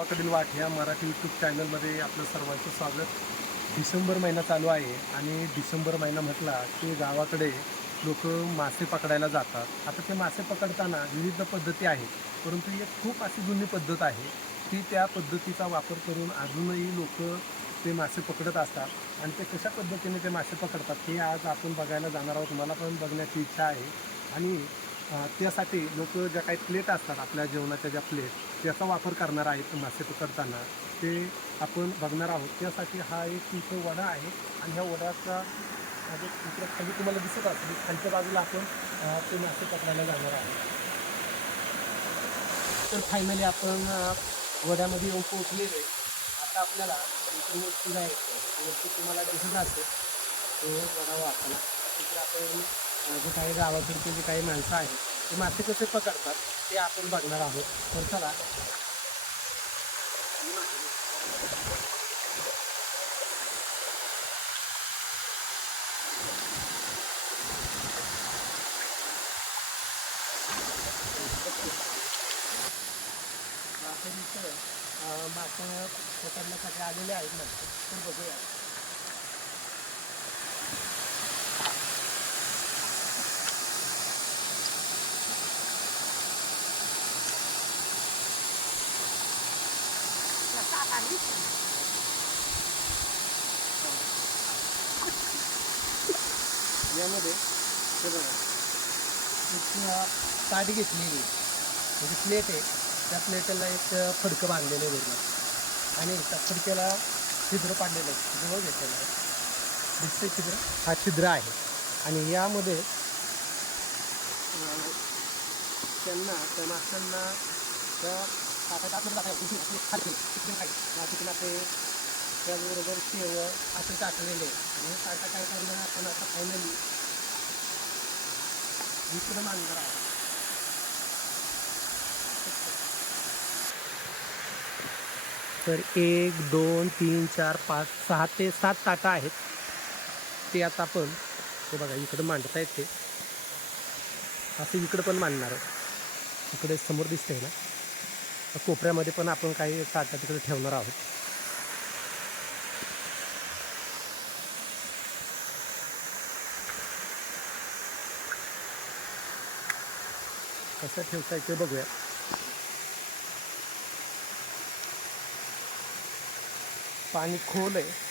गावाकडील वाट ह्या मराठी यूट्यूब चॅनलमध्ये आपलं सर्वांचं स्वागत. डिसेंबर महिना चालू आहे आणि डिसेंबर महिना म्हटला की गावाकडे लोक मासे पकडायला जातात. आता ते मासे पकडताना विविध पद्धती आहेत परंतु एक खूप अशी जुनी पद्धत आहे की त्या पद्धतीचा वापर करून अजूनही लोक ते मासे पकडत असतात. आणि ते कशा पद्धतीने ते मासे पकडतात हे आज आपण बघायला जाणार आहोत. मला पण बघण्याची इच्छा आहे. आणि त्यासाठी लोक ज्या काही प्लेट असतात आपल्या जेवणाच्या ज्या प्लेट त्याचा वापर करणार आहेत मासे पकडताना ते आपण बघणार आहोत. त्यासाठी हा एक इथे वडा आहे आणि ह्या वड्याचा म्हणजे इकडे खाली तुम्हाला दिसत असेल खालच्या बाजूला आपण ते मासे पकडायला जाणार आहोत. तर फायनली आपण वड्यामध्ये येऊन पोहोचलेलो आहे. आता आपल्याला इकडे वस्तू जायचं वस्तू तुम्हाला दिसत असेल तो वडा वाचला तिकडे आपण जे काही गावाकडचे जे काही माणसं आहेत ते मासे कसे पकडतात ते आपण बघणार आहोत. तर चला. मासे मासे पकडण्यासाठी आलेले आहेत ना तर बघूया. यामध्ये हे बघा. एक ताट घेतलेली म्हणजे प्लेट आहे. त्या प्लेटला एक फडकं बांधलेलं आहे वरून. आणि त्या फडक्याला छिद्र पाडलेलं आहे. जवळ घेतलेलं आहे. दिसते छिद्र? हा छिद्र आहे. आणि यामध्ये त्यांना त्या माशांना त्या ताटात आपण त्याचबरोबर शेव असं टाकलेले आहे. आणि हे ताटा काय करणार आपण आता फायनली इकडं मांडणार आहे तर एक दोन तीन चार पाच सहा ते सात ताटं आहेत. ते आता आपण ते बघा इकडं मांडता येत. ते असं इकडं पण मांडणार. आहे इकडे समोर दिसतंय ना? कोपऱ्यामध्ये पण आपण काही साठा तिकडे ठेवणार आहोत. कसं ठेवता येते बघूया. पाणी खोल आहे.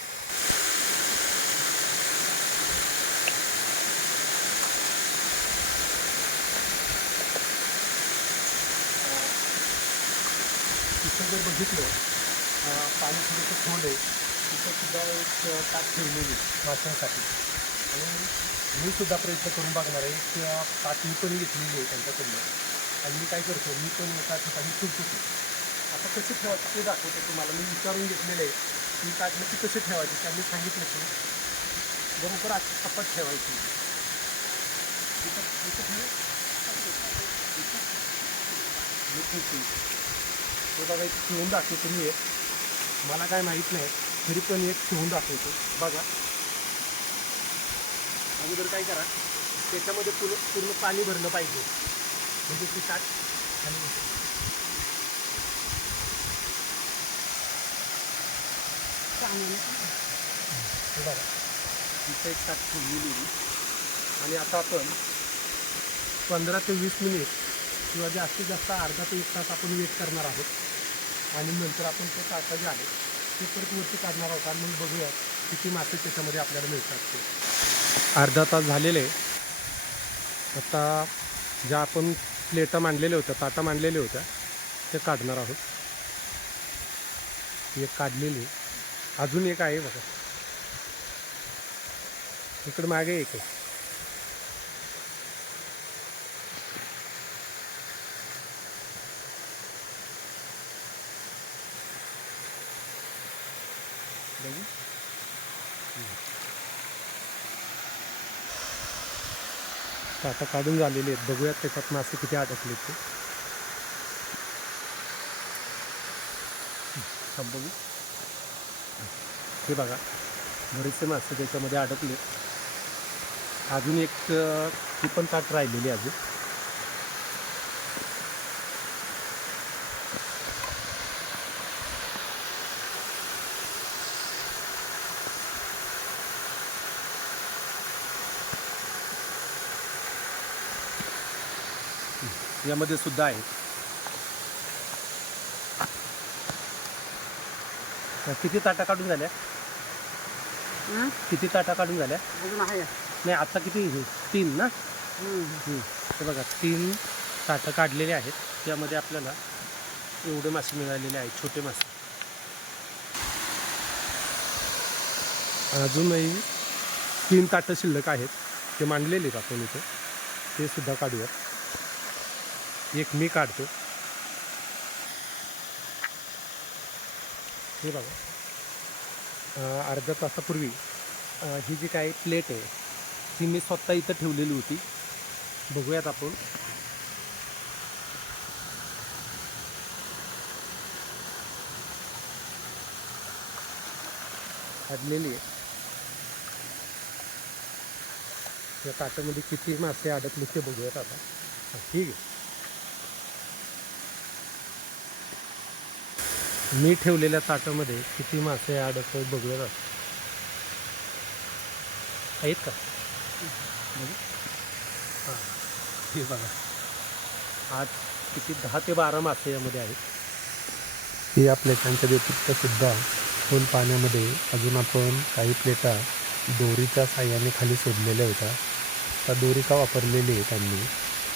आपण जर बघितलं पाणी थोडंसं खोल आहे तिथंसुद्धा एक ताक ठेवलेली माशांसाठी आणि मी सुद्धा प्रयत्न करून बघणार आहे एक अं, मी पण घेतलेली आहे त्यांच्याकडनं. आणि मी काय करतो मी पण एका ठिकाणी चुकतो आता कसे ठेवायचे ते दाखवतो तुम्हाला. मी विचारून घेतलेलं आहे मी ताट नक्की कसे ठेवायचे त्यांनी सांगितलं की बरोबर आज कपाट ठेवायची. इथं इथं मी तो बघा एक ठेवून दाखवतो मी एक. मला काय माहीत नाही तरी पण एक ठेवून दाखवतो. बघा. अगोदर काय करा त्याच्यामध्ये पूर्ण पूर्ण पाणी भरलं पाहिजे. म्हणजे ती ताट खाली बघा. तिथं एक ताट ठेवलेली आणि आता आपण पंधरा ते वीस मिनिट किंवा जास्तीत जास्त अर्धा ते एक तास आपण वेट करणार आहोत. आणि नंतर आपण ते ताटा जे आहे ते परत वरती काढणार आहोत. आणि मग बघूया किती मासे त्याच्यामध्ये आपल्याला मिळतात ते. अर्धा तास झालेले. आता ज्या आपण प्लेटा मांडलेल्या होत्या ताटा मांडलेल्या होत्या ते काढणार आहोत. एक काढलेली. अजून एक आहे बघा. इकडं मागे एक आहे. आता काढून झालेले आहेत. बघूयात त्याच्यात मासे किती अडकले ते. बघू. हे बघा बरेचसे मासे त्याच्यामध्ये अडकले. अजून एक ती पण ताट राहिलेली अजून. यामध्ये सुद्धा आहेत. किती ताटा काढून झाल्या? किती ताटा काढून झाल्या? नाही आता किती? तीन ना. हे बघा तीन ताटं काढलेले आहेत. त्यामध्ये आपल्याला एवढे मासे मिळालेले आहेत छोटे मासे. अजूनही तीन ताटं शिल्लक आहेत. ते मांडलेले आहेत आपण इथे. ते सुद्धा काढूयात. एक मी काढतो. हे बघा. अर्ध्या तासापूर्वी ही जी काही प्लेट आहे ती मी स्वतः इथं ठेवलेली होती. बघूयात आपण. काढलेली आहे. या ताटामध्ये किती मासे अडकले ते बघूयात आता. ठीक आहे. मी ठेवलेल्या ताटामध्ये किती मासे अडकले बघलं आता. आहेत का? हां. हे बघा. आज किती दहा ते बारा मासे यामध्ये आहेत. ही या प्लेटांच्या व्यतिरिक्तसुद्धा सुद्धा पाण्यामध्ये अजून आपण काही प्लेटा दोरीच्या साह्याने खाली सोडलेल्या होत्या. त्या दोरी का वापरलेली आहे त्यांनी.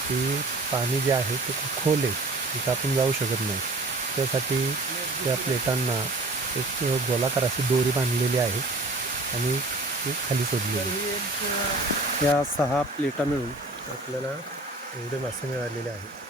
की पाणी जे आहे ते खूप खोल आहे. तिथं आपण जाऊ शकत नाही. त्यासाठी त्या प्लेटांना एक गोलाकार अशी दोरी बांधलेली आहे आणि ती खाली सोडलेली आहे. या सहा प्लेटा मिळून आपल्याला एवढे मासे मिळालेले आहेत.